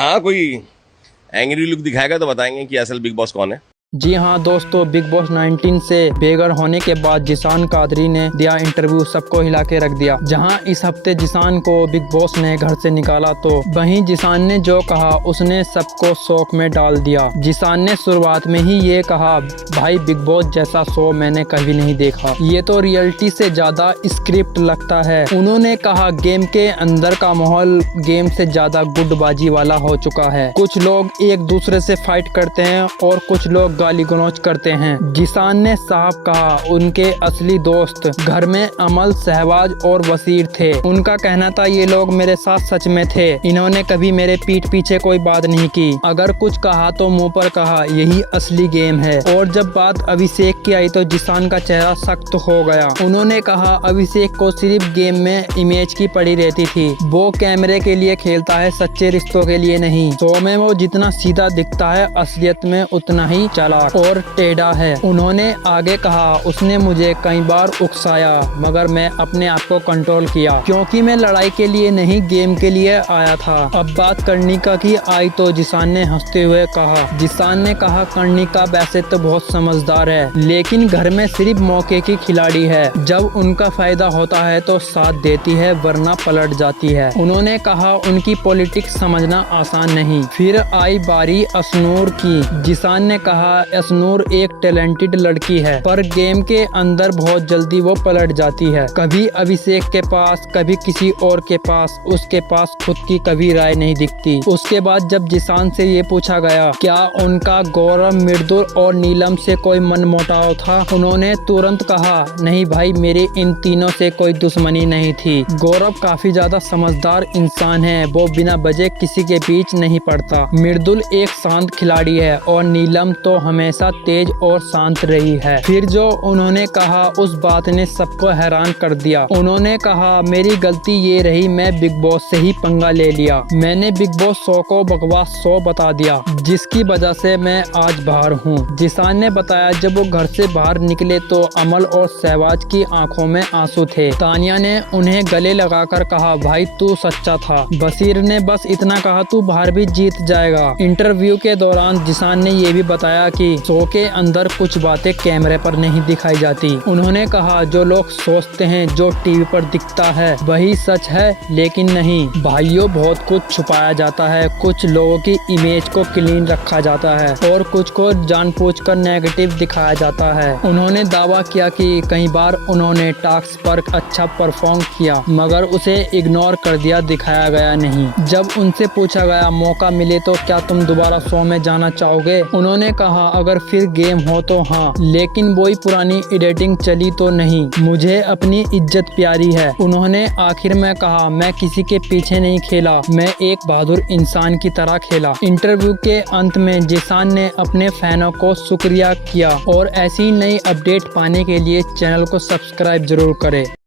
हाँ, कोई angry look दिखाएगा तो बताएंगे कि असल बिग बॉस कौन है। जी हाँ दोस्तों, बिग बॉस 19 से बेघर होने के बाद जिसान कादरी ने दिया इंटरव्यू, सबको हिला के रख दिया। जहां इस हफ्ते जिसान को बिग बॉस ने घर से निकाला तो वहीं जिसान ने जो कहा उसने सबको शौक में डाल दिया। जिसान ने शुरुआत में ही ये कहा, भाई बिग बॉस जैसा शो मैंने कभी नहीं देखा, ये तो रियलिटी से ज्यादा स्क्रिप्ट लगता है। उन्होंने कहा गेम के अंदर का माहौल गेम से ज्यादा गुटबाजी वाला हो चुका है। कुछ लोग एक दूसरे से फाइट करते हैं और कुछ लोग गाली गलौज करते हैं। जिसान ने साफ कहा उनके असली दोस्त घर में अमल, सहवाज और वसीर थे। उनका कहना था ये लोग मेरे साथ सच में थे, इन्होंने कभी मेरे पीठ पीछे कोई बात नहीं की, अगर कुछ कहा तो मुंह पर कहा, यही असली गेम है। और जब बात अभिषेक की आई तो जिसान का चेहरा सख्त हो गया। उन्होंने कहा अभिषेक को सिर्फ गेम में इमेज की पड़ी रहती थी, वो कैमरे के लिए खेलता है, सच्चे रिश्तों के लिए नहीं। शो में वो जितना सीधा दिखता है असलियत में उतना ही चालाक और टेढ़ा है। उन्होंने आगे कहा उसने मुझे कई बार उकसाया मगर मैं अपने आप को कंट्रोल किया क्योंकि मैं लड़ाई के लिए नहीं गेम के लिए आया था। अब बात कर्णिका की आई तो जिसान ने हंसते हुए कहा, जिसान ने कहा कर्णिका वैसे तो बहुत समझदार है लेकिन घर में सिर्फ मौके की खिलाड़ी है, जब उनका फायदा होता है तो साथ देती है वरना पलट जाती है। उन्होंने कहा उनकी पॉलिटिक्स समझना आसान नहीं। फिर आई बारी असनूर की। जिसान ने कहा असनूर एक टैलेंटेड लड़की है पर गेम के अंदर बहुत जल्दी वो पलट जाती है, कभी अभिषेक के पास कभी किसी और के पास, उसके पास खुद की कभी राय नहीं दिखती। उसके बाद जब जिसान से ये पूछा गया क्या उनका गौरव, मृदुल और नीलम से कोई मनमुटाव था, उन्होंने तुरंत कहा नहीं भाई, मेरी इन तीनों से कोई दुश्मनी नहीं थी। गौरव काफी ज्यादा समझदार इंसान है, वो बिना वजह किसी के बीच नहीं पड़ता। मृदुल एक शांत खिलाड़ी है और नीलम तो हमेशा तेज और शांत रही है। फिर जो उन्होंने कहा उस बात ने सबको हैरान कर दिया। उन्होंने कहा मेरी गलती ये रही, मैं बिग बॉस से ही पंगा ले लिया, मैंने बिग बॉस शो को बकवास शो बता दिया जिसकी वजह से मैं आज बाहर हूँ। जिसान ने बताया जब वो घर से बाहर निकले तो अमल और सहवाज की आंखों में आंसू थे। तानिया ने उन्हें गले लगाकर कहा भाई तू सच्चा था। बशीर ने बस इतना कहा तू बाहर भी जीत जाएगा। इंटरव्यू के दौरान जिसान ने ये भी बताया कि शो के अंदर कुछ बातें कैमरे पर नहीं दिखाई जाती। उन्होंने कहा जो लोग सोचते हैं जो टीवी पर दिखता है वही सच है, लेकिन नहीं भाइयों, बहुत कुछ छुपाया जाता है। कुछ लोगों की इमेज को क्लीन रखा जाता है और कुछ को जानबूझकर नेगेटिव दिखाया जाता है। उन्होंने दावा किया कि कई बार उन्होंने टास्क पर अच्छा परफॉर्म किया मगर उसे इग्नोर कर दिया, दिखाया गया नहीं। जब उनसे पूछा गया मौका मिले तो क्या तुम दोबारा शो में जाना चाहोगे, उन्होंने कहा अगर फिर गेम हो तो हाँ, लेकिन वही पुरानी एडिटिंग चली तो नहीं, मुझे अपनी इज्जत प्यारी है। उन्होंने आखिर में कहा मैं किसी के पीछे नहीं खेला, मैं एक बहादुर इंसान की तरह खेला। इंटरव्यू के अंत में जिसान ने अपने फैनों को शुक्रिया किया और ऐसी नई अपडेट पाने के लिए चैनल को सब्सक्राइब जरूर करें।